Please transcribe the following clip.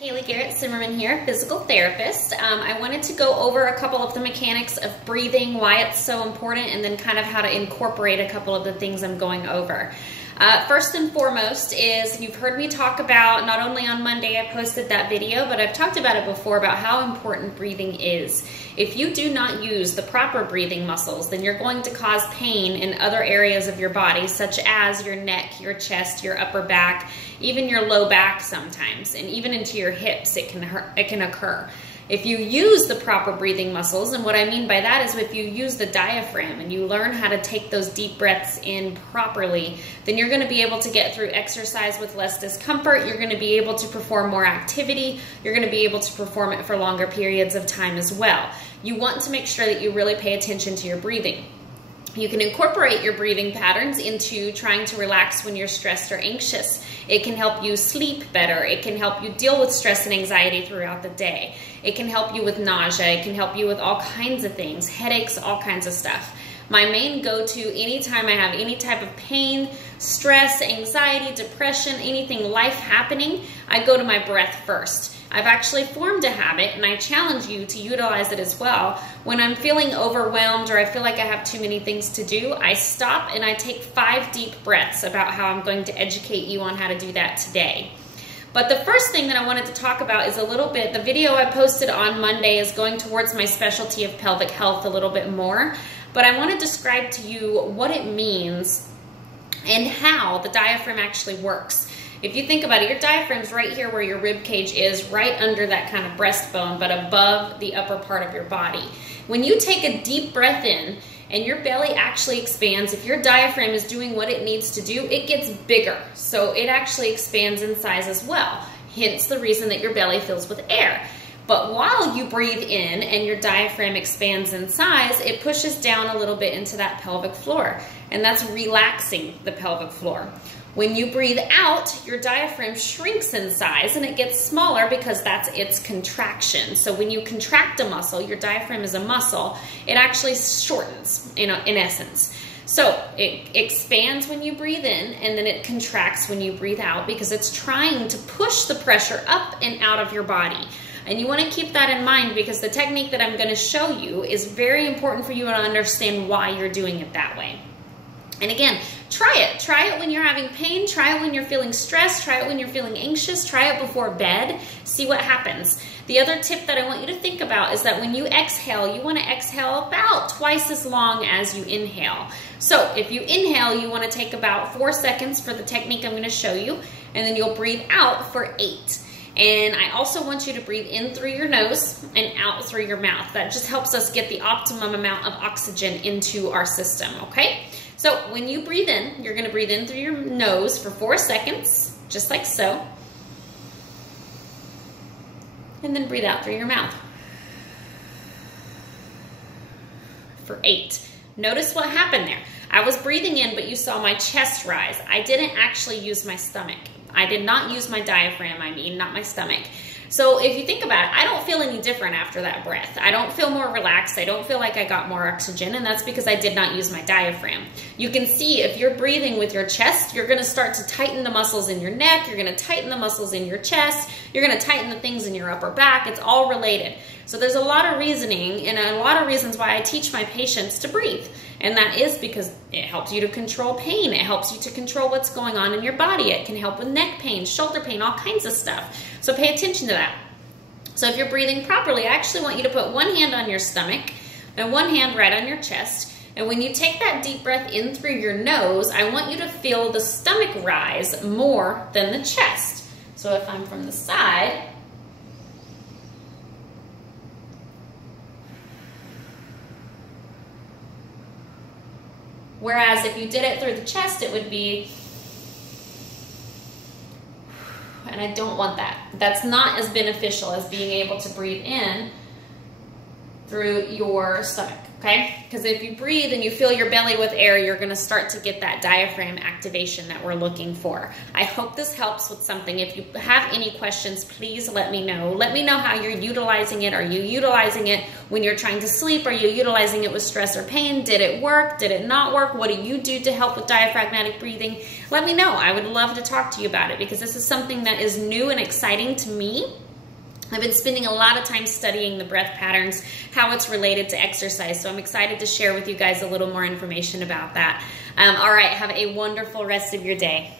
Kaylee Garrett Zimmerman here, physical therapist. I wanted to go over a couple of the mechanics of breathing, why it's so important, and then kind of how to incorporate a couple of the things I'm going over. First and foremost is you've heard me talk about, not only on Monday I posted that video, but I've talked about it before about how important breathing is. If you do not use the proper breathing muscles, then you're going to cause pain in other areas of your body, such as your neck, your chest, your upper back, even your low back sometimes, and even into your hips it can occur. If you use the proper breathing muscles, and what I mean by that is if you use the diaphragm and you learn how to take those deep breaths in properly, then you're going to be able to get through exercise with less discomfort. You're going to be able to perform more activity. You're going to be able to perform it for longer periods of time as well. You want to make sure that you really pay attention to your breathing. You can incorporate your breathing patterns into trying to relax when you're stressed or anxious. It can help you sleep better. It can help you deal with stress and anxiety throughout the day. It can help you with nausea. It can help you with all kinds of things, headaches, all kinds of stuff. My main go-to anytime I have any type of pain, stress, anxiety, depression, anything life happening, I go to my breath first. I've actually formed a habit, and I challenge you to utilize it as well. When I'm feeling overwhelmed or I feel like I have too many things to do, I stop and I take 5 deep breaths about how I'm going to educate you on how to do that today. But the first thing that I wanted to talk about is a little bit, the video I posted on Monday is going towards my specialty of pelvic health a little bit more, but I want to describe to you what it means and how the diaphragm actually works. If you think about it, your diaphragm's right here where your rib cage is, right under that kind of breastbone, but above the upper part of your body. When you take a deep breath in and your belly actually expands, if your diaphragm is doing what it needs to do, it gets bigger. So it actually expands in size as well. Hence the reason that your belly fills with air. But while you breathe in and your diaphragm expands in size, it pushes down a little bit into that pelvic floor. And that's relaxing the pelvic floor. When you breathe out, your diaphragm shrinks in size and it gets smaller because that's its contraction. So when you contract a muscle, your diaphragm is a muscle, it actually shortens in essence. So it expands when you breathe in and then it contracts when you breathe out because it's trying to push the pressure up and out of your body. And you want to keep that in mind because the technique that I'm going to show you is very important for you to understand why you're doing it that way. And again, try it. Try it when you're having pain. Try it when you're feeling stressed. Try it when you're feeling anxious. Try it before bed. See what happens. The other tip that I want you to think about is that when you exhale, you want to exhale about twice as long as you inhale. So if you inhale, you want to take about 4 seconds for the technique I'm going to show you, and then you'll breathe out for 8. And I also want you to breathe in through your nose and out through your mouth. That just helps us get the optimum amount of oxygen into our system, okay? So when you breathe in, you're going to breathe in through your nose for 4 seconds, just like so. And then breathe out through your mouth for 8. Notice what happened there. I was breathing in, but you saw my chest rise. I didn't actually use my stomach. I did not use my diaphragm, not my stomach. So if you think about it, I don't feel any different after that breath. I don't feel more relaxed. I don't feel like I got more oxygen, and that's because I did not use my diaphragm. You can see if you're breathing with your chest, you're going to start to tighten the muscles in your neck. You're going to tighten the muscles in your chest. You're going to tighten the things in your upper back. It's all related. So there's a lot of reasoning and a lot of reasons why I teach my patients to breathe. And that is because it helps you to control pain. It helps you to control what's going on in your body. It can help with neck pain, shoulder pain, all kinds of stuff. So pay attention to that. So if you're breathing properly, I actually want you to put one hand on your stomach and one hand right on your chest. And when you take that deep breath in through your nose, I want you to feel the stomach rise more than the chest. So if I'm from the side, whereas if you did it through the chest, it would be, and I don't want that. That's not as beneficial as being able to breathe in through your stomach, okay? Because if you breathe and you fill your belly with air, you're going to start to get that diaphragm activation that we're looking for. I hope this helps with something. If you have any questions, please let me know. Let me know how you're utilizing it. Are you utilizing it when you're trying to sleep? Are you utilizing it with stress or pain? Did it work? Did it not work? What do you do to help with diaphragmatic breathing? Let me know. I would love to talk to you about it because this is something that is new and exciting to me. I've been spending a lot of time studying the breath patterns, how it's related to exercise. So I'm excited to share with you guys a little more information about that. All right, have a wonderful rest of your day.